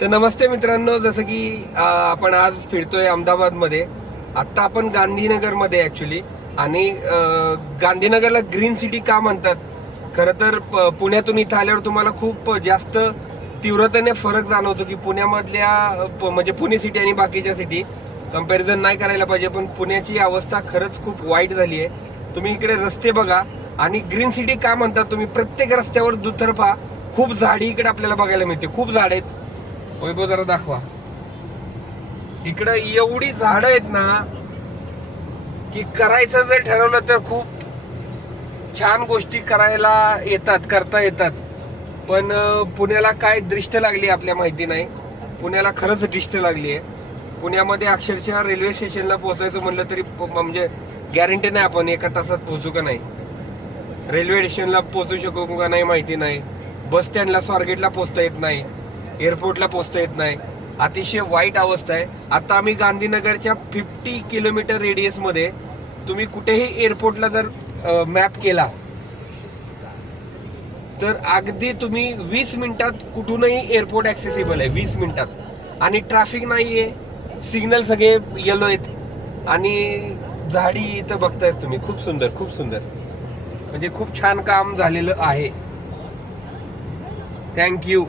तर नमस्ते मित्रांनो, जसं की आपण आज फिरतोय अहमदाबादमध्ये. आत्ता आपण गांधीनगरमध्ये ऍक्च्युली. आणि गांधीनगरला ग्रीन सिटी का म्हणतात? खरं तर पुण्यातून इथं आल्यावर तुम्हाला खूप जास्त तीव्रतेने फरक जाणवतो की पुण्यामधल्या म्हणजे पुणे सिटी आणि बाकीच्या सिटी कंपॅरिझन नाही करायला पाहिजे, पण पुण्याची अवस्था खरंच खूप वाईट झाली आहे. तुम्ही इकडे रस्ते बघा. आणि ग्रीन सिटी का म्हणतात? तुम्ही प्रत्येक रस्त्यावर दुतर्फा खूप झाडी इकडे आपल्याला बघायला मिळते. खूप झाड आहेत. वैभव जरा दाखवा. इकडं एवढी झाडं आहेत ना की करायचं जर ठरवलं तर खूप छान गोष्टी करता येतात. पण पुण्याला काय दृष्ट लागली आपल्या माहिती नाही. पुण्याला खरंच दृष्ट लागली आहे. पुण्यामध्ये अक्षरशः रेल्वे स्टेशनला पोहोचायचं म्हणलं तरी म्हणजे गॅरंटी नाही आपण एका तासात पोहोचू का नाही. रेल्वे स्टेशनला पोहोचू शकू का नाही माहिती नाही. बस स्टँडला स्वारगेटला पोहोचता येत नाही. एअरपोर्टला पोहोचता येत नाही. अतिशय वाईट अवस्था आहे. आता आम्ही गांधीनगरच्या 50 किलोमीटर रेडियस मध्ये तुम्ही कुठेही एअरपोर्टला जर मॅप केला तर अगदी तुम्ही 20 मिनिटात कुठूनही एअरपोर्ट ऍक्सेसिबल आहे. 20 मिनिटात. आणि ट्रॅफिक नाहीये. सिग्नल सगळे येलो आहेत. आणि झाडी इथं बघतायच तुम्ही. खूप सुंदर, खूप सुंदर. म्हणजे खूप छान काम झालेलं आहे. थँक्यू.